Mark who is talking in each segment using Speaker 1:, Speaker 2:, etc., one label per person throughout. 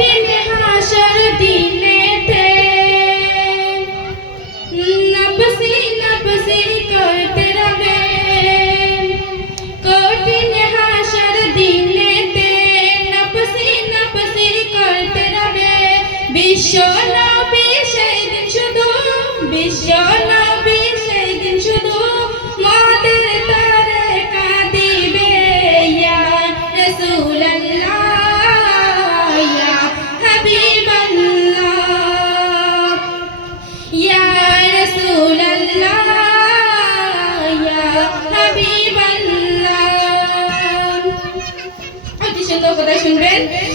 Speaker 1: दिन हाशर दीने थे। नबसी नबसी करते रहे कठिन हाशर दीने थे। नबसी नबसी करते रहे विश्व ना विषय दिन शुद्ध विश्व children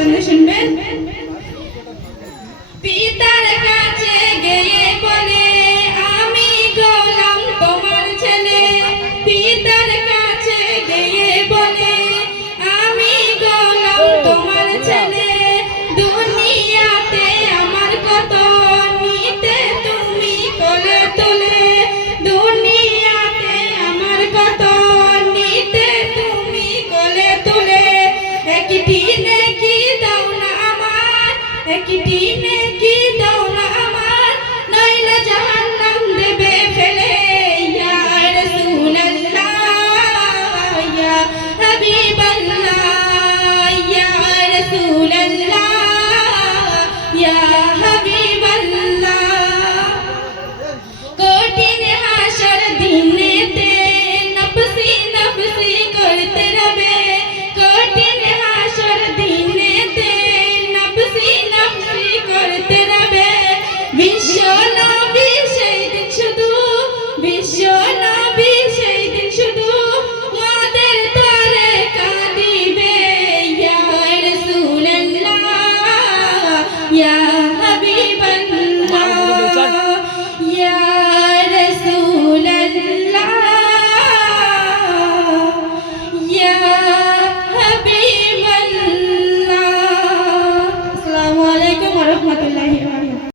Speaker 1: Transition bin. bin, bin. কিটিনে কি দাও না আমার? নইলে জাহান্নাম দেবে ফেলে ইয়া রাসূলুল্লাহ, ইয়া হাবিবাল্লাহ, ইয়া রাসূলুল্লাহ, ইয়া Yeah.